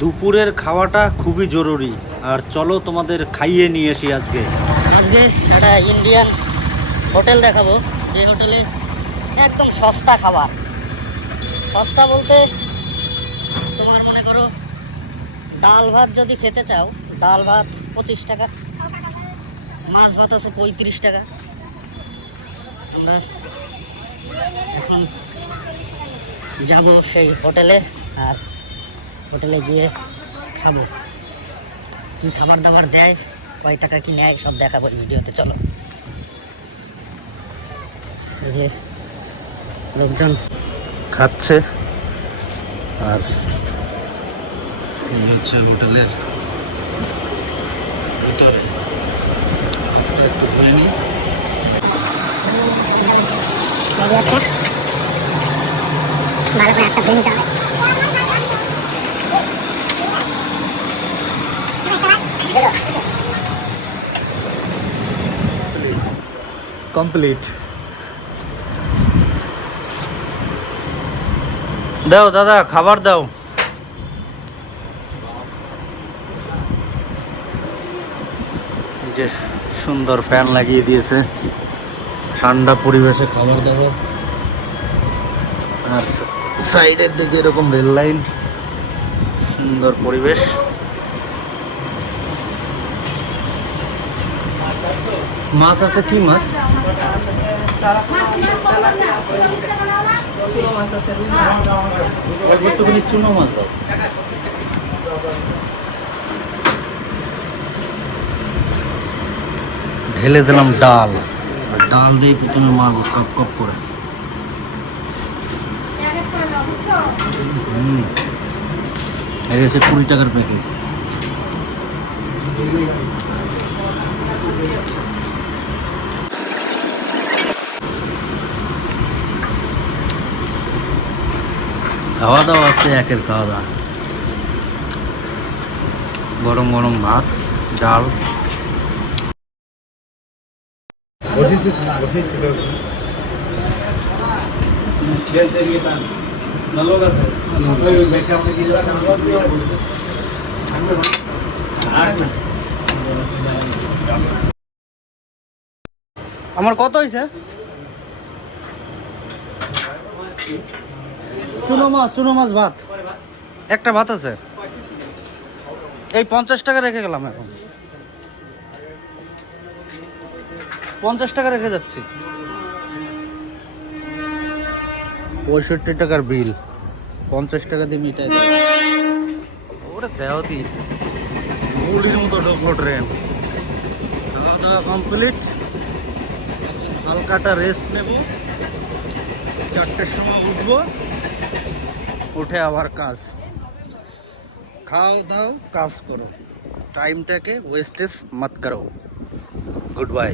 দুপুরের খাওয়াটা খুবই জরুরি, আর চলো তোমাদের খাইয়ে নিয়ে আসি। আজকে একটা ইন্ডিয়ান হোটেল দেখাবো, যে হোটেলে একদম সস্তা খাবার। সস্তা বলতে তোমার মনে করো ডাল ভাত যদি খেতে চাও, ডাল ভাত 25 টাকা, মাছ ভাত আছে 35 টাকা। আমরা এখন যাব সেই হোটেলে, আর হোটেলে গিয়ে খাবো। কি খাবার দাবার দেয়, কয় টাকা কি নেয়, সব দেখাবো ভিডিওতে। চলো। এই যে লোকজন খাচ্ছে, আর হচ্ছে হোটেলের ভিতরে একটু ঘুরে নিই। কমপ্লিট। দাও দাদা, খাবার দাও। যে সুন্দর ফ্যান লাগিয়ে দিয়েছে, ঠান্ডা পরিবেশে খাবার দাবার। আর সাইডের দিকে এরকম রেল লাইন, সুন্দর পরিবেশ। মাছ আছে, কি মাছ? চুনো মাছ দাও। ঢেলে দিলাম ডাল, আর ডাল দিয়ে প্রথমে মারবো কপ কপ করে। এই হচ্ছে 20 টাকার প্যাকেজ। খাওয়া দাওয়া আছে একের খাওয়া দাওয়া। গরম গরম ভাত, ডাল। আমার কত হয়েছে? চুনো মাছ ভাত, একটা ভাত আছে। এই 50 টাকা রেখে গেলাম, এখন 50 টাকা রেখে যাচ্ছি। 65 টাকার বিল, 50 টাকা দিয়ে মিটাই দাও। ওরে দেও দি, গুলির মতো ঢুকলো ট্রেন। খাওয়া দাওয়া কমপ্লিট, হালকাটা রেস্ট নেব। 4টের সময় উঠবো, উঠে আবার কাজ। খাও দাও, কাজ করো, টাইমটাকে ওয়েস্টেজ মত করো। Good bye.